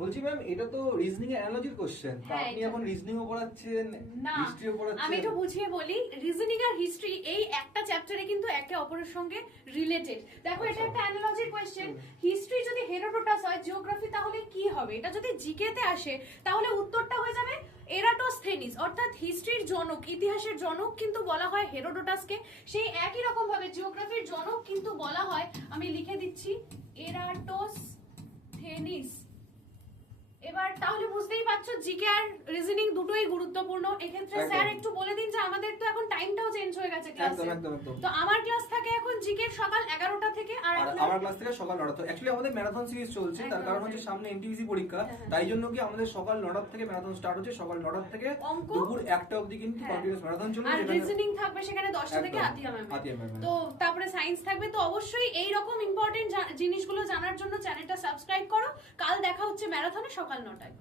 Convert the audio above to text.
বলছি ম্যাম এটা তো রিজনিং এর অ্যানালজির কোশ্চেন, তো আপনি এখন রিজনিংও পড়াচ্ছেন হিস্ট্রিও পড়াচ্ছেন। আমি একটু বুঝিয়ে বলি, রিজনিং আর হিস্ট্রি এই একটা চ্যাপ্টারে কিন্তু একে অপরের সঙ্গে রিলেটেড। দেখো এটা একটা অ্যানালজির কোশ্চেন, হিস্ট্রি যদি হেরোডোটাস হয়, জিওগ্রাফি তাহলে কি হবে? এটা যদি জিকে তে আসে তাহলে উত্তরটা হয়ে যাবে এরাটোস্থেনিস, অর্থাৎ হিস্ট্রির জনক, ইতিহাসের জনক কিন্তু বলা হয় হেরোডোটাসকে। সেই একই রকম ভাবে জিওগ্রাফির জনক কিন্তু বলা হয়, আমি লিখে দিচ্ছি, এরাটোস্থেনিস। এবার তাহলে বুঝতেই পারছো জিকে আর রিজনিং দুটোই গুরুত্বপূর্ণ। এক্ষেত্রে স্যার একটু বলে দিন যে আমাদের তো এখন টাইমটাও চেঞ্জ হয়ে গেছে ক্লাসে। একদম। তো আমার ক্লাস থাকে এখন জিকে সকাল 11টা থেকে, আর আমার ক্লাস থেকে সকাল 9টা। তো অ্যাকচুয়ালি আমাদের ম্যারাথন সিরিজ চলছে, তার কারণ হচ্ছে সামনে এনটিপিসি পরীক্ষা, তাই জন্য কি আমাদের সকাল 9টা থেকে ম্যারাথন স্টার্ট হচ্ছে। সকাল 9টা থেকে দুপুর 1টা অবধি কিন্তু কন্টিনিউয়াস ম্যারাথন চলবে। আর রিজনিং থাকবে সেখানে 10টা থেকে আতিয়া ম্যাম। তো তারপরে সায়েন্স থাকবে। তো অবশ্যই এই রকম ইম্পর্টেন্ট জিনিসগুলো জানার জন্য চ্যানেলটা সাবস্ক্রাইব করো। কাল দেখা হচ্ছে ম্যারাথনে সকাল 9টায়।